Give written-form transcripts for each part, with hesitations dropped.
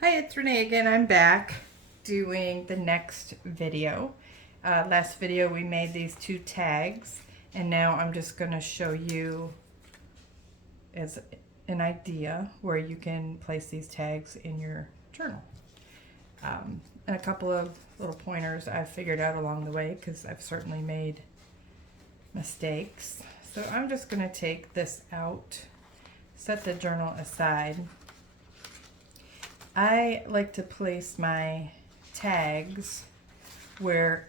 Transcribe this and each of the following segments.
Hi, it's Renee again. I'm back doing the next video. Last video we made these two tags, and now I'm just going to show you as an idea where you can place these tags in your journal. And a couple of little pointers I've figured out along the way because I've certainly made mistakes. So I'm just going to take this out, set the journal aside. I like to place my tags where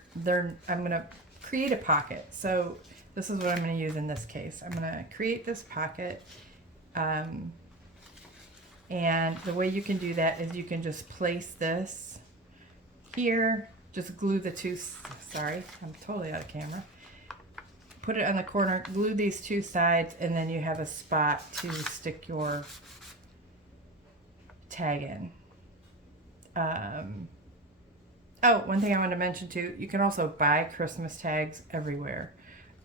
I'm going to create a pocket. So this is what I'm going to use in this case. I'm going to create this pocket. And the way you can do that is you can just place this here, just glue the two, sorry, I'm totally out of camera. Put it on the corner, glue these two sides, and then you have a spot to stick your tag in. One thing I wanted to mention too, you can also buy Christmas tags everywhere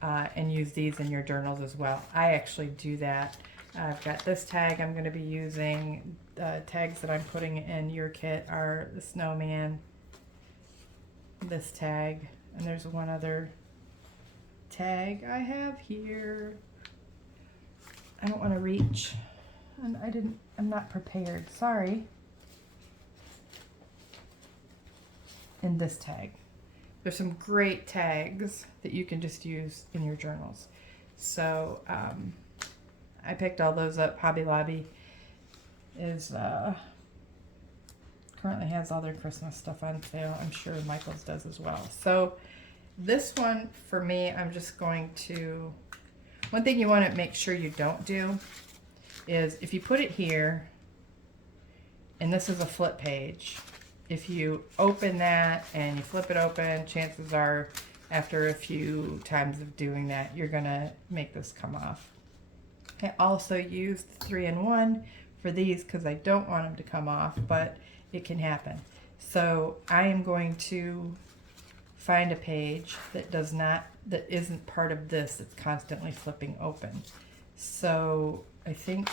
and use these in your journals as well. I actually do that. I've got this tag I'm going to be using. The tags that I'm putting in your kit are the snowman, this tag, and there's one other tag I have here. I don't want to reach, and I'm not prepared, sorry. In this tag. There's some great tags that you can just use in your journals. So I picked all those up. Hobby Lobby is currently has all their Christmas stuff on sale. I'm sure Michael's does as well. So this one for me, I'm just going to, one thing you want to make sure you don't do is if you put it here, and this is a flip page, if you open that and you flip it open, chances are after a few times of doing that, you're gonna make this come off. I also used 3-in-1 for these because I don't want them to come off, but it can happen. So I am going to find a page that isn't part of this, it's constantly flipping open. So I think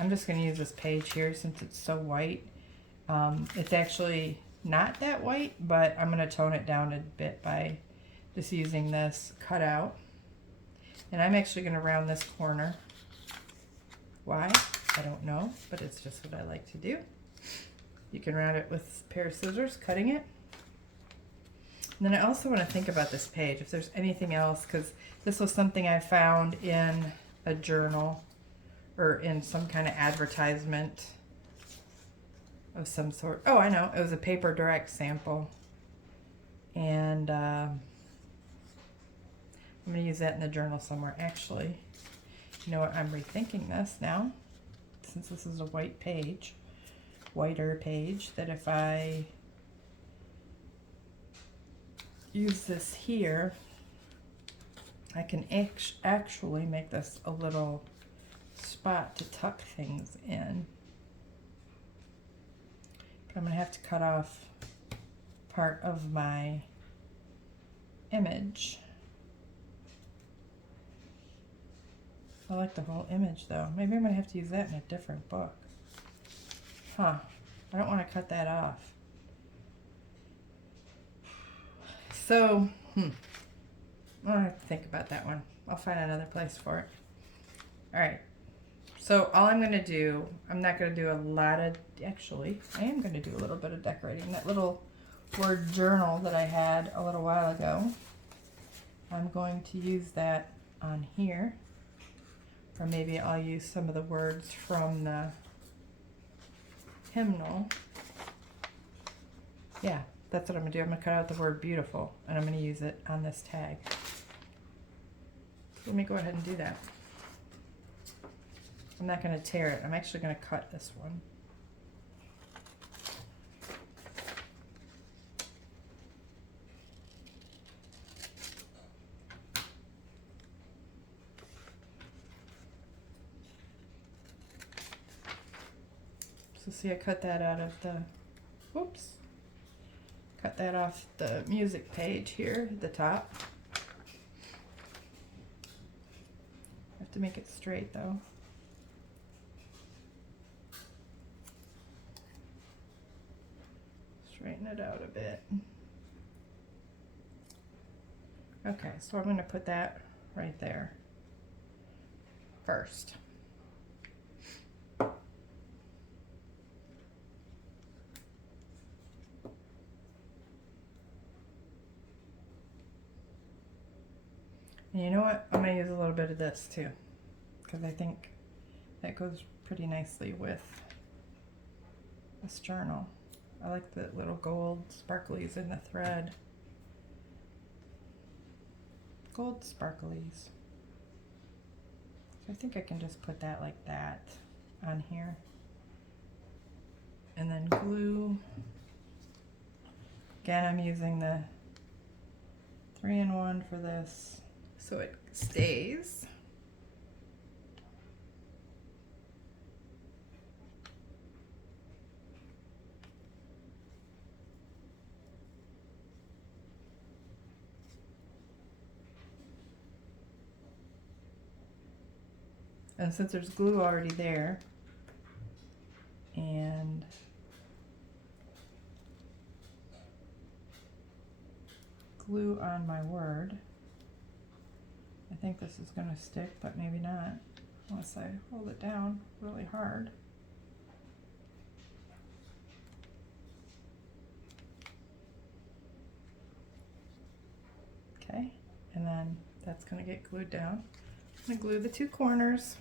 I'm just gonna use this page here since it's so white. It's actually not that white, but I'm going to tone it down a bit by just using this cutout. And I'm actually going to round this corner. Why? I don't know, but it's just what I like to do. You can round it with a pair of scissors, cutting it. And then I also want to think about this page, if there's anything else, because this was something I found in a journal or in some kind of advertisement of some sort. Oh, I know. It was a Paper Direct sample. And I'm going to use that in the journal somewhere. Actually, you know what? I'm rethinking this now. Since this is a white page, whiter page, that if I use this here, I can actually make this a little spot to tuck things in. I'm going to have to cut off part of my image. I like the whole image though. Maybe I'm going to have to use that in a different book. Huh. I don't want to cut that off. So, I'll have to think about that one. I'll find another place for it. Alright. So all I'm going to do, I'm not going to do a lot of, actually, I am going to do a little bit of decorating. That little word journal that I had a little while ago, I'm going to use that on here. Or maybe I'll use some of the words from the hymnal. Yeah, that's what I'm going to do. I'm going to cut out the word beautiful, and I'm going to use it on this tag. Let me go ahead and do that. I'm not going to tear it. I'm actually going to cut this one. So see, I cut that out of the, whoops, cut that off the music page here at the top. I have to make it straight though. straighten it out a bit. Okay, so I'm going to put that right there first. And you know what? I'm going to use a little bit of this too, because I think that goes pretty nicely with this journal. I like the little gold sparklies in the thread. Gold sparklies. So I think I can just put that like that on here. And then glue. Again, I'm using the 3-in-1 for this, so it stays. And since there's glue already there, and glue on my word, I think this is going to stick, but maybe not, unless I hold it down really hard. Okay, and then that's going to get glued down. I'm going to glue the two corners.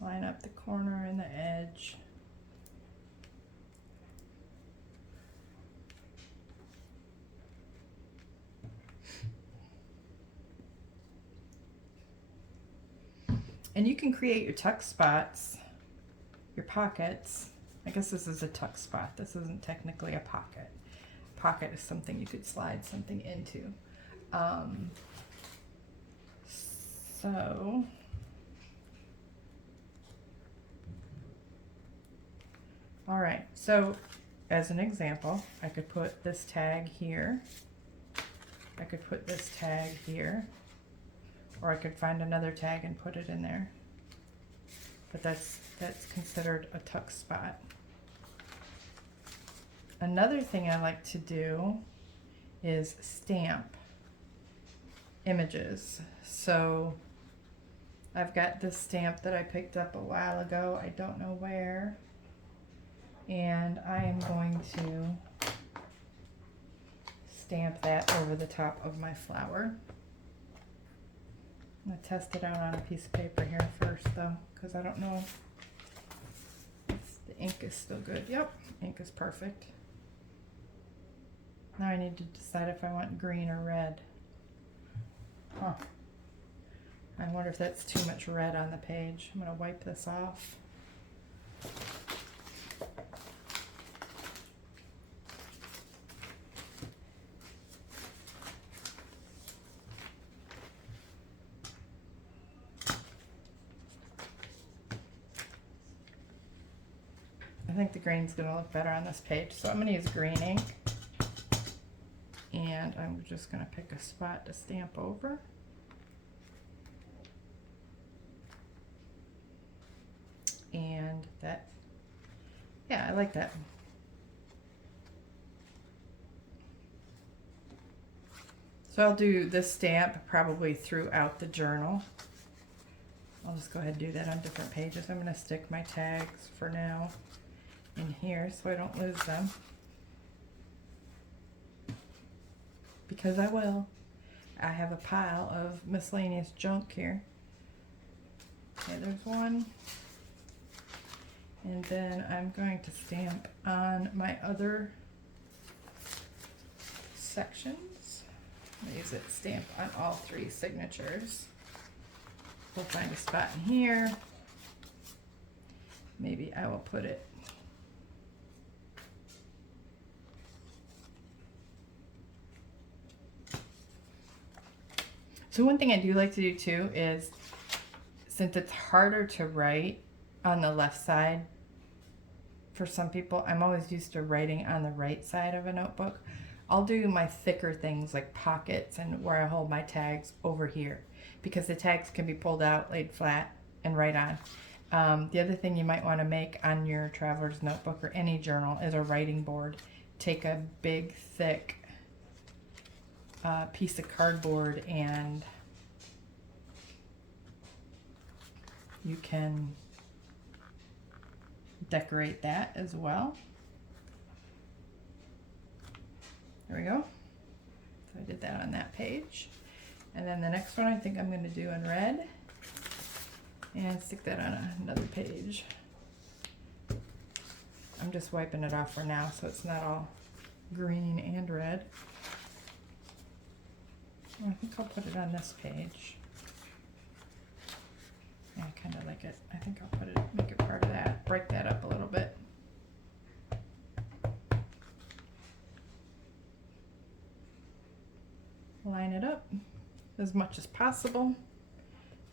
Line up the corner and the edge. And you can create your tuck spots, your pockets. I guess this is a tuck spot. This isn't technically a pocket. Pocket is something you could slide something into. So all right, so as an example, I could put this tag here. I could put this tag here, or I could find another tag and put it in there. But that's considered a tuck spot. Another thing I like to do is stamp images. So I've got this stamp that I picked up a while ago. I don't know where. And I am going to stamp that over the top of my flower. I'm going to test it out on a piece of paper here first though, because I don't know if the ink is still good. Yep, ink is perfect. Now I need to decide if I want green or red. Huh. I wonder if that's too much red on the page. I'm going to wipe this off. I think the green's going to look better on this page, so I'm going to use green ink. And I'm just going to pick a spot to stamp over. And that, yeah, I like that. So I'll do this stamp probably throughout the journal. I'll just go ahead and do that on different pages. I'm going to stick my tags for now in here so I don't lose them, because I will. I have a pile of miscellaneous junk here. Okay, there's one. And then I'm going to stamp on my other sections. I'll use it stamp on all 3 signatures. We'll find a spot in here. Maybe I will put it so one thing I do like to do too is, since it's harder to write on the left side for some people, I'm always used to writing on the right side of a notebook. I'll do my thicker things like pockets and where I hold my tags over here, because the tags can be pulled out, laid flat, and right on. The other thing you might want to make on your traveler's notebook or any journal is a writing board. Take a big, thick piece of cardboard, and you can decorate that as well. There we go. So I did that on that page. And then the next one I think I'm going to do in red and stick that on another page. I'm just wiping it off for now so it's not all green and red. I think I'll put it on this page. Yeah, I kind of like it. I think I'll put it, make it part of that, break that up a little bit. Line it up as much as possible,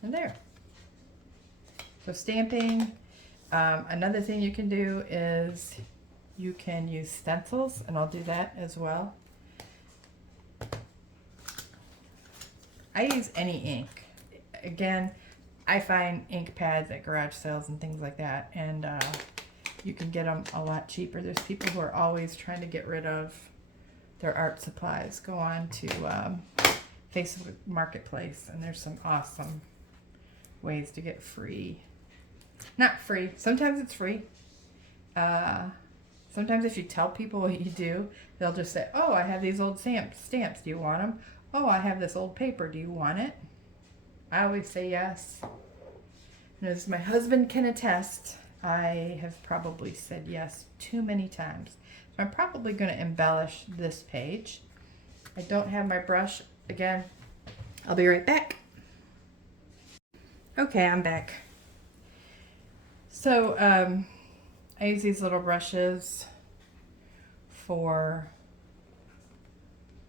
and there. So stamping. Another thing you can do is you can use stencils, and I'll do that as well. I use any ink. Again, I find ink pads at garage sales and things like that, and you can get them a lot cheaper. There's people who are always trying to get rid of their art supplies. Go on to Facebook Marketplace, and there's some awesome ways to get free. Not free. Sometimes it's free. Sometimes if you tell people what you do, they'll just say, oh, I have these old stamps. Do you want them? Oh, I have this old paper. Do you want it? I always say yes. And as my husband can attest, I have probably said yes too many times. So I'm probably going to embellish this page. I don't have my brush. Again, I'll be right back. Okay, I'm back. So I use these little brushes for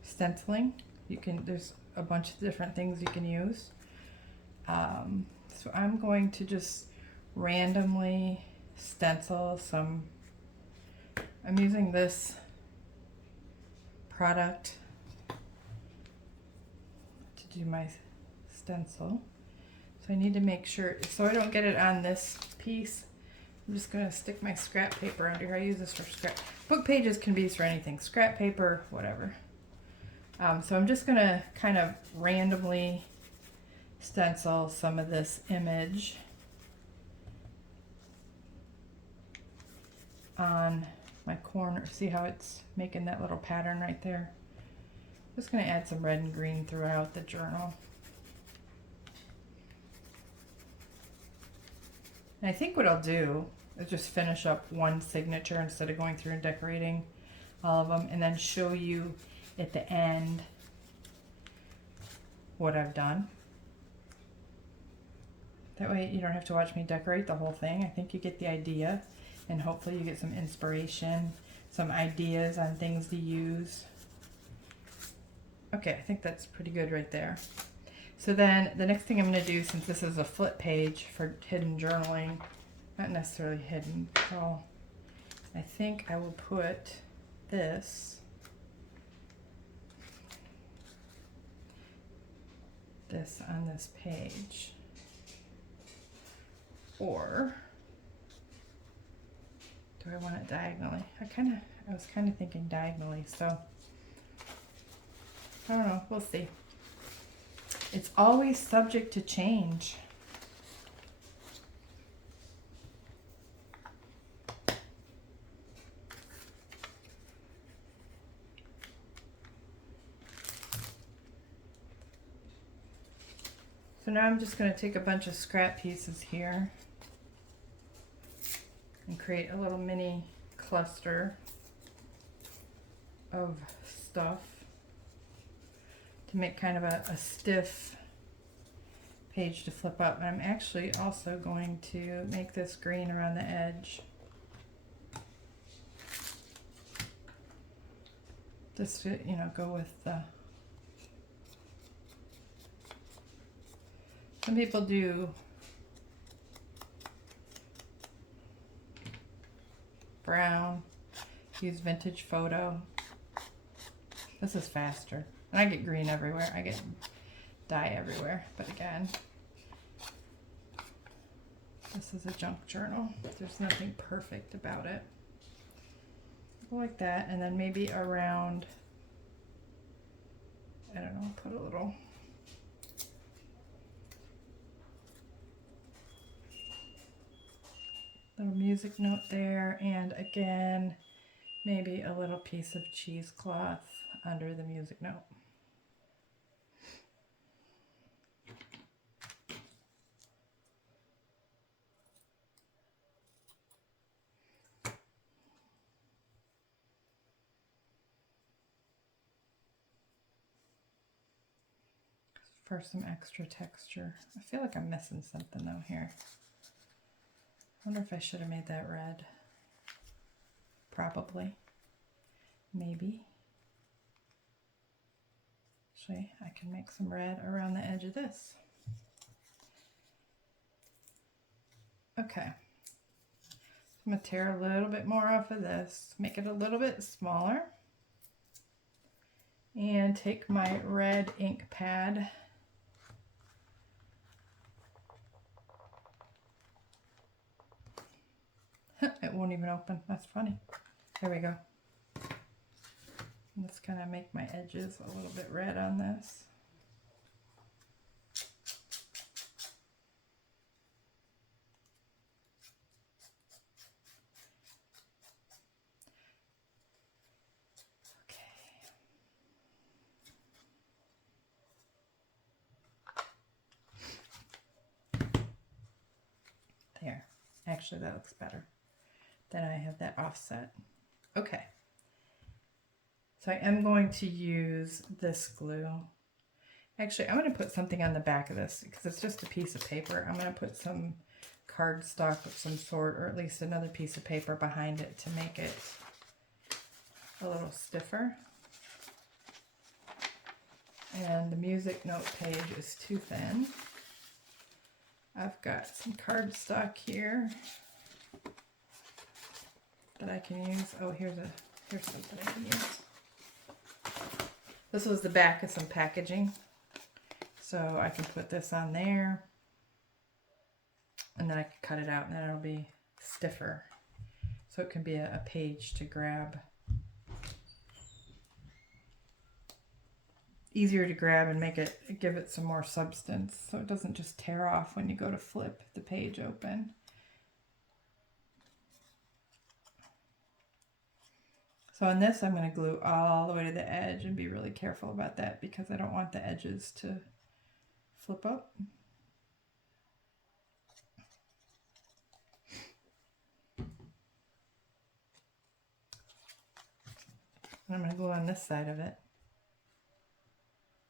stenciling. There's a bunch of different things you can use. So I'm going to just randomly stencil some. I'm using this product to do my stencil. So I need to make sure, so I don't get it on this piece, I'm just going to stick my scrap paper under here. I use this for scrap. Book pages can be used for anything. Scrap paper, whatever. So I'm just going to kind of randomly stencil some of this image on my corner. See how it's making that little pattern right there? Just going to add some red and green throughout the journal. And I think what I'll do is just finish up one signature instead of going through and decorating all of them, and then show you at the end what I've done. That way you don't have to watch me decorate the whole thing. I think you get the idea, and hopefully you get some inspiration, some ideas on things to use. Okay, I think that's pretty good right there. So then the next thing I'm going to do, since this is a flip page for hidden journaling, not necessarily hidden, so I think I will put this on this page. Or do I want it diagonally? I was kind of thinking diagonally, so I don't know, we'll see. It's always subject to change. So now I'm just going to take a bunch of scrap pieces here and create a little mini cluster of stuff to make kind of a stiff page to flip up. And I'm actually also going to make this green around the edge. Just to, you know, go with the... Some people do brown. Use vintage photo. This is faster. And I get green everywhere. I get dye everywhere. But again, this is a junk journal. There's nothing perfect about it. Go like that, and then maybe around, I don't know, put a little music note there, and again, maybe a little piece of cheesecloth under the music note. For some extra texture. I feel like I'm missing something though here. I wonder if I should have made that red. Probably. Maybe. Actually, I can make some red around the edge of this. Okay. I'm going to tear a little bit more off of this, make it a little bit smaller, and take my red ink pad. It won't even open. That's funny. There we go. Let's kind of make my edges a little bit red on this. There. Actually, that looks better. Then I have that offset. Okay. So I am going to use this glue. Actually, I'm going to put something on the back of this because it's just a piece of paper. I'm going to put some cardstock of some sort, or at least another piece of paper behind it to make it a little stiffer. And the music note page is too thin. I've got some cardstock here that I can use. Oh, here's something I can use. This was the back of some packaging. So I can put this on there. And then I can cut it out and then it'll be stiffer. So it can be a page to grab. Easier to grab and give it some more substance so it doesn't just tear off when you go to flip the page open. So on this, I'm going to glue all the way to the edge and be really careful about that because I don't want the edges to flip up. And I'm going to glue on this side of it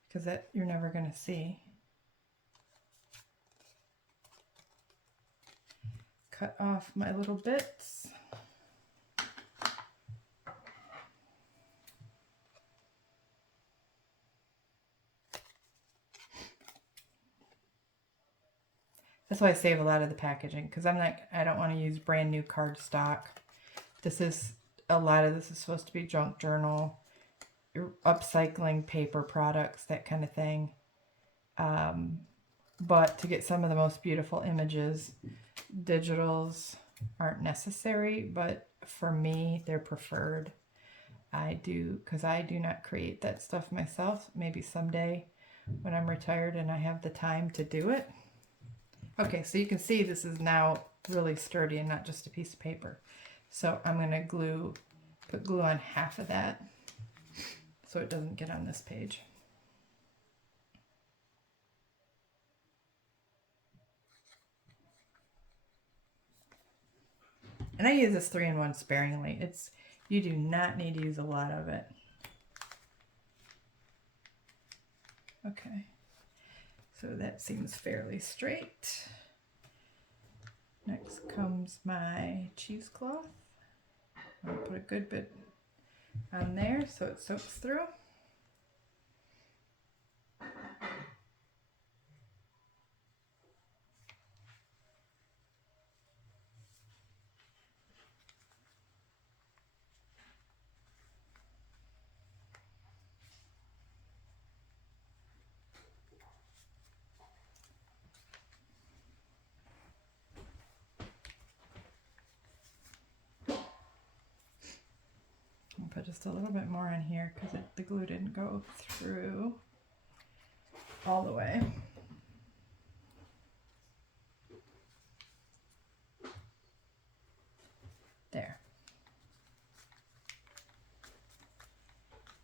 because that you're never going to see. Cut off my little bits. That's why I save a lot of the packaging because I don't want to use brand new cardstock. A lot of this is supposed to be junk journal, upcycling paper products, that kind of thing. But to get some of the most beautiful images, digitals aren't necessary, but for me, they're preferred. Because I do not create that stuff myself. Maybe someday when I'm retired and I have the time to do it. Okay, so you can see this is now really sturdy and not just a piece of paper. So I'm going to put glue on half of that so it doesn't get on this page. And I use this 3-in-1 sparingly. You do not need to use a lot of it. Okay. So that seems fairly straight. Next comes my cheesecloth. I'll put a good bit on there so it soaks through. just a little bit more in here because the glue didn't go through all the way. There.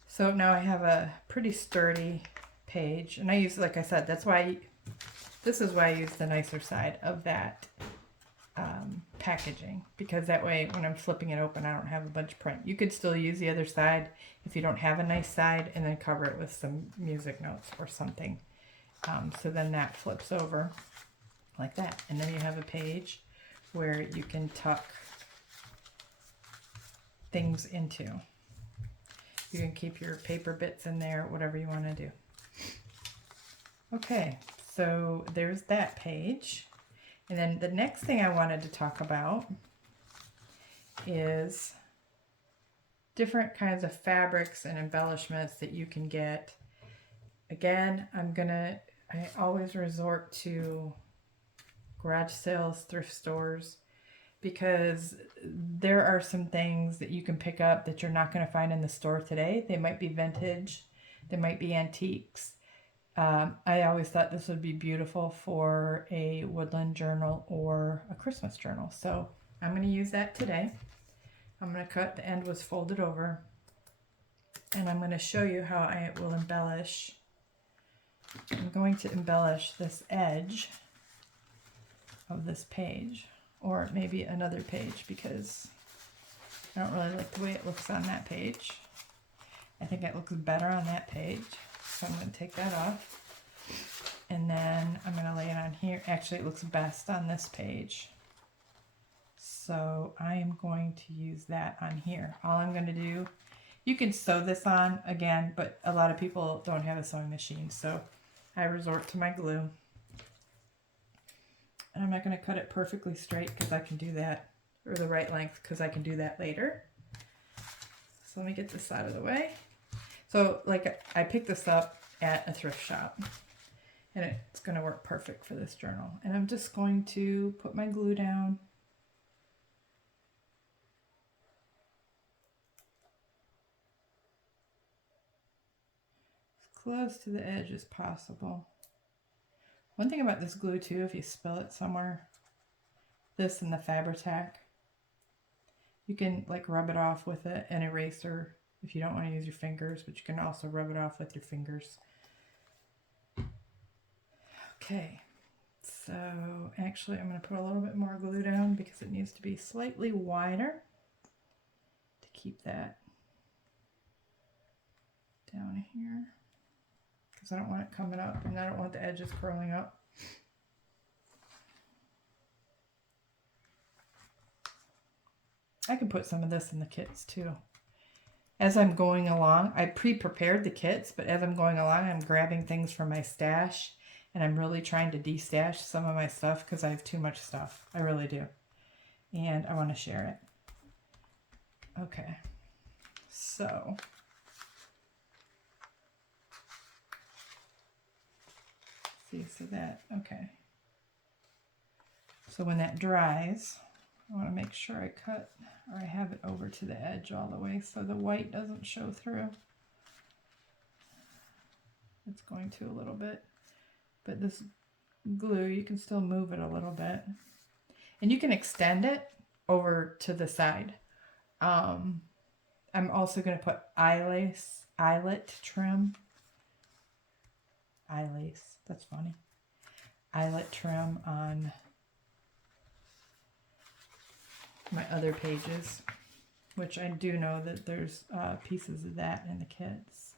So now I have a pretty sturdy page, and I use, like I said, that's why, this is why I use the nicer side of that packaging, because that way when I'm flipping it open I don't have a bunch of print. You could still use the other side if you don't have a nice side, and then cover it with some music notes or something. So then that flips over like that, and then you have a page where you can tuck things into. You can keep your paper bits in there, whatever you want to do. Okay, so there's that page. And then the next thing I wanted to talk about is different kinds of fabrics and embellishments that you can get. Again, I always resort to garage sales, thrift stores, because there are some things that you can pick up that you're not going to find in the store today. They might be vintage, they might be antiques. I always thought this would be beautiful for a woodland journal or a Christmas journal. So I'm going to use that today. I'm going to cut, the end was folded over, and I'm going to show you how I will embellish. I'm going to embellish this edge of this page, or maybe another page, because I don't really like the way it looks on that page. I think it looks better on that page. So I'm going to take that off, and then I'm going to lay it on here. Actually, it looks best on this page. So I am going to use that on here. All I'm going to do, you can sew this on again, but a lot of people don't have a sewing machine, so I resort to my glue. And I'm not going to cut it perfectly straight because I can do that, or the right length, because I can do that later. So let me get this out of the way. So like, I picked this up at a thrift shop, and it's going to work perfect for this journal. And I'm just going to put my glue down. As close to the edge as possible. One thing about this glue too, if you spill it somewhere, this and the Fabri-Tac, you can like rub it off with an eraser if you don't want to use your fingers, but you can also rub it off with your fingers. Okay, so actually I'm going to put a little bit more glue down because it needs to be slightly wider to keep that down here, because I don't want it coming up, and I don't want the edges curling up. I can put some of this in the kits too. As I'm going along, I pre-prepared the kits, but as I'm going along, I'm grabbing things from my stash, and I'm really trying to de-stash some of my stuff because I have too much stuff. I really do. And I want to share it. Okay. So see that, okay. So when that dries, I want to make sure I cut, or I have it over to the edge all the way so the white doesn't show through. It's going to a little bit, but this glue, you can still move it a little bit, and you can extend it over to the side. I'm also going to put eyelet trim. Eyelace, that's funny. Eyelet trim on my other pages, which I do know that there's pieces of that in the kits.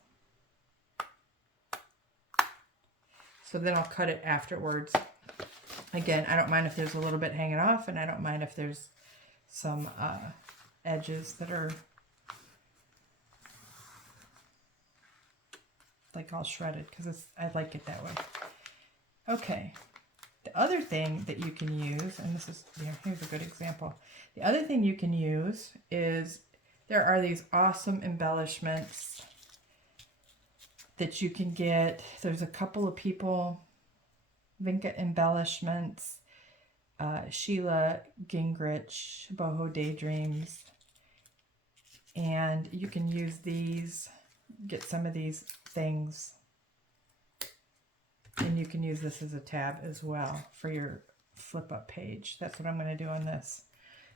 So then I'll cut it afterwards. Again, I don't mind if there's a little bit hanging off, and I don't mind if there's some edges that are like all shredded, because I like it that way. Okay. The other thing that you can use, and this is, here's a good example. The other thing you can use is there are these awesome embellishments that you can get. There's a couple of people, Vinca Embellishments, Sheila Gingrich, Boho Daydreams. And you can use these, get some of these things, and you can use this as a tab as well for your flip up page. That's what I'm going to do on this.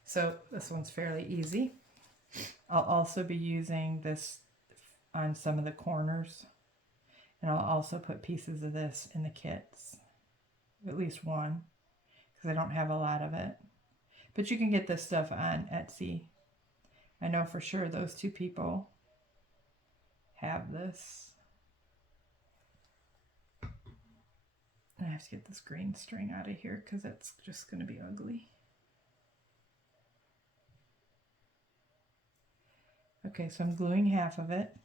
So this one's fairly easy. I'll also be using this on some of the corners, and I'll also put pieces of this in the kits, at least one, because I don't have a lot of it. But you can get this stuff on Etsy. I know for sure those two people have this. I have to get this green string out of here because it's just going to be ugly. Okay, so I'm gluing half of it.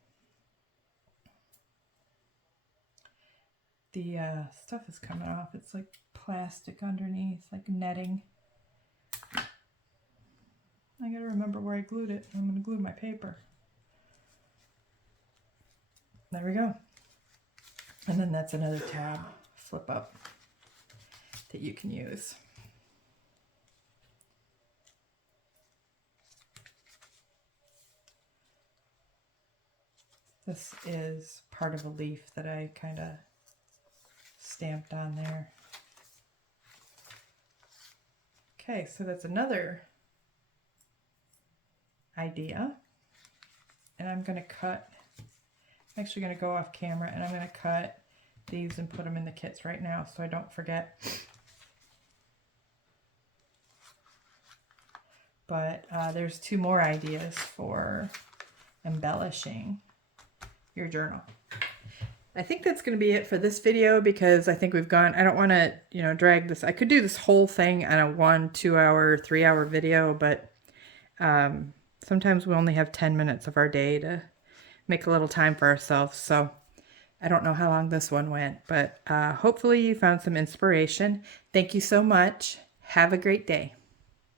The stuff is coming off. It's like plastic underneath, like netting. I gotta remember where I glued it. I'm gonna glue my paper. There we go. And then that's another tab, flip up, that you can use. This is part of a leaf that I kind of stamped on there. Okay, so that's another idea. And I'm going to cut, I'm actually going to go off camera, and I'm going to cut these and put them in the kits right now so I don't forget. But there's two more ideas for embellishing your journal. I think that's going to be it for this video, because I think we've gone, I don't want to, you know, drag this. I could do this whole thing on a 1, 2 hour, 3 hour video, but sometimes we only have 10 minutes of our day to make a little time for ourselves. So I don't know how long this one went, but hopefully you found some inspiration. Thank you so much. Have a great day.